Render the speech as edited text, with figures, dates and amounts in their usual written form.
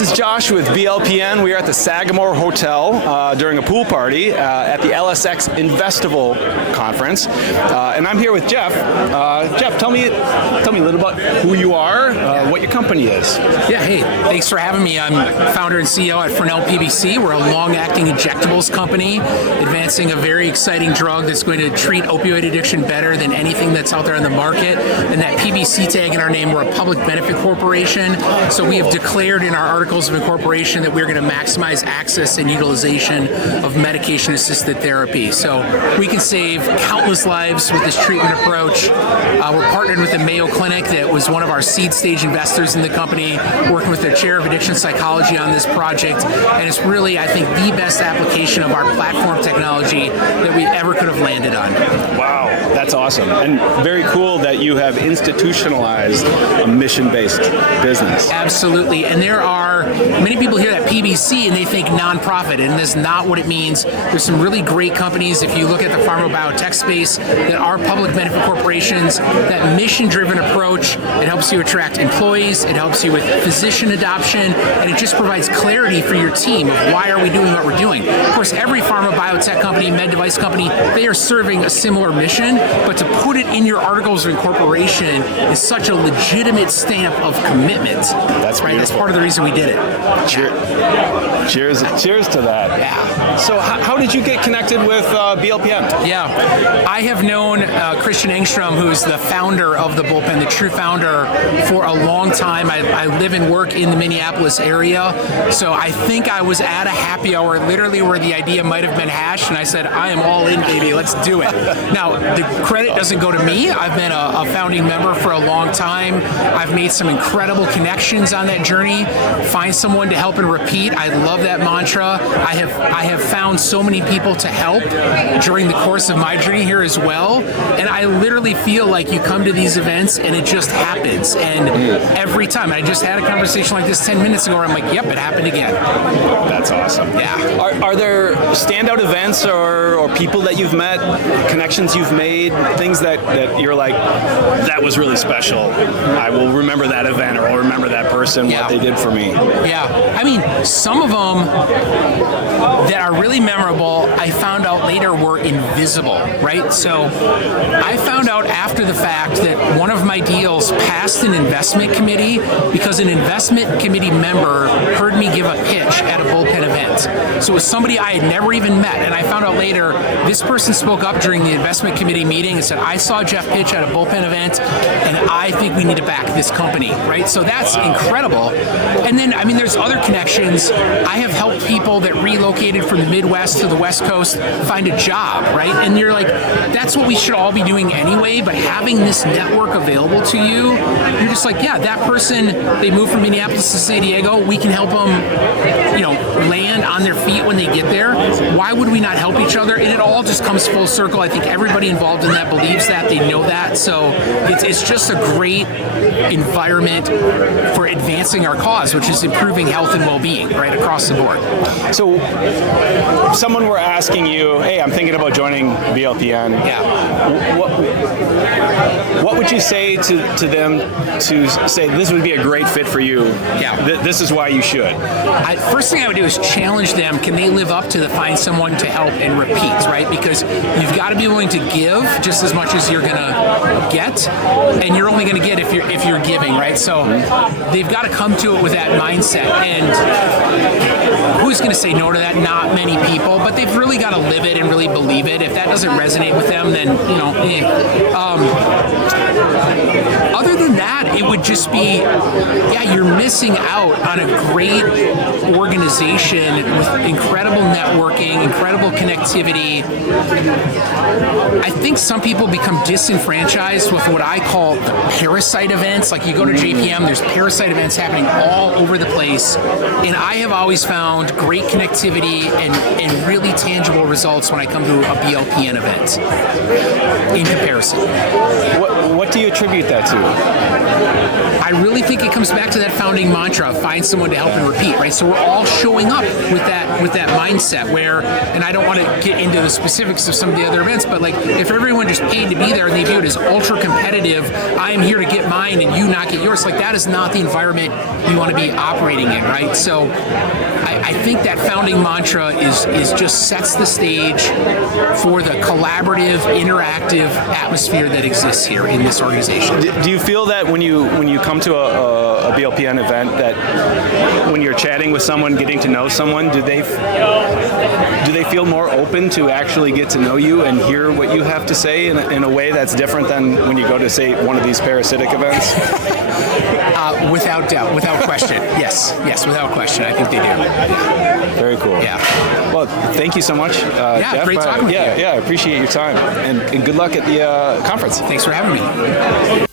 this is Josh with BLPN. We are at the Sagamore Hotel during a pool party at the LSX Investival Conference, and I'm here with Jeff. Jeff, tell me a little about who you are, what your company is. Yeah, hey, thanks for having me. I'm founder and CEO at Frenelle PBC. We're a long-acting injectables company advancing a very exciting drug that's going to treat opioid addiction better than anything that's out there on the market. And that PBC tag in our name, we're a public benefit corporation, so we have declared in our articles of incorporation that we're going to maximize access and utilization of medication-assisted therapy. So we can save countless lives with this treatment approach. We're partnered with the Mayo Clinic that was one of our seed stage investors in the company, working with their chair of addiction psychology on this project, and it's really, I think, the best application of our platform technology that we ever could have landed on. Wow, that's awesome, and very cool that you have institutionalized a mission-based business. Absolutely, and there are many people hear that PBC and they think nonprofit, and that's not what it means. There's some really great companies, if you look at the pharma biotech space, that are public benefit corporations. That mission-driven approach, it helps you attract employees, it helps you with physician adoption, and it just provides clarity for your team of why are we doing what we're doing. Of course, every pharma biotech company, med device company, they are serving a similar mission, but to put it in your articles of incorporation is such a legitimate stamp of commitment. That's right. That's beautiful. part of the reason we did it. Cheers to that. Yeah. So how did you get connected with BLPN? Yeah, I have known Christian Engstrom, who's the founder of the Bullpen, the true founder, for a long time. I live and work in the Minneapolis area, so I think I was at a happy hour literally where the idea might have been hashed, and I said, I am all in, baby, let's do it. Now, the credit doesn't go to me. I've been a founding member for a long time. I've made some incredible connections on that journey. Find someone to help and repeat. I love that mantra. I have found so many people to help during the course of my journey here as well, and I literally feel like you come to these events and it just happens, and every time. I just had a conversation like this 10 minutes ago where I'm like, yep, it happened again. That's awesome. Yeah. Are there standout events or people that you've met, connections you've made, things that you're like, that was really special, I will remember that event, or I'll remember that person, what they did for me? Yeah, I mean, some of them that are really memorable, I found out later were invisible, right? So I found out after the fact that one of my deals passed an investment committee because an investment committee member heard me give a pitch at a Bullpen event. So it was somebody I had never even met, and I found out later this person spoke up during the investment committee meeting and said, I saw Jeff pitch at a Bullpen event, and I think we need to back this company, right? So that's incredible. And then, I mean, there's other connections. I have helped people that relocated from the Midwest to the West Coast find a job, right? And you're like, that's what we should all be doing anyway, but having this network available to you, you're just like, yeah, that person, they moved from Minneapolis to San Diego, we can help them, land on their feet when they get there. Why would we not help each other? And it all just comes full circle. I think everybody involved in that believes that, they know that, so it's just a great environment for advancing our cause, which is improving health and well-being, right, across the board. So, if someone were asking you, hey, I'm thinking about joining BLPN. Yeah. What would you say to them to say this would be a great fit for you? Yeah. This is why you should. First thing I would do is challenge them. Can they live up to the find someone to help and repeat, right? Because you've got to be willing to give just as much as you're going to get, and you're only going to get if you're giving, right? So they've got to come to it with that mindset, and who's going to say no to that? Not many people, but they've really got to live it and really believe it. If that doesn't resonate with them, then, other than that, it would just be, you're missing out on a great organization with incredible networking, incredible connectivity. I think some people become disenfranchised with what I call the parasite events. Like you go to JPM, there's parasite events happening all over the place, and I have always found great connectivity and really tangible results when I come to a BLPN event in comparison. What do you attribute that to? I really think it comes back to that founding mantra: find someone to help and repeat. Right. So we're all showing up with that mindset. Where, and I don't want to get into the specifics of some of the other events, but like if everyone just paid to be there and they view it as ultra competitive, I am here to get mine and you not get yours. Like that is not the environment you want to be operating in. Right. So I think that founding mantra is just sets the stage for the collaborative, interactive atmosphere that exists here in this organization. Do you feel that when you come to a BLPN event, that when you're chatting with someone, getting to know someone, do they feel more open to actually get to know you and hear what you have to say in a way that's different than when you go to, say, one of these parasitic events? Without doubt, without question. Yes, without question. I think they do. Yeah. Very cool. Yeah. Well, thank you so much, Jeff. Great talking with you. Yeah, I appreciate your time, and good luck at the conference. Thanks for having me.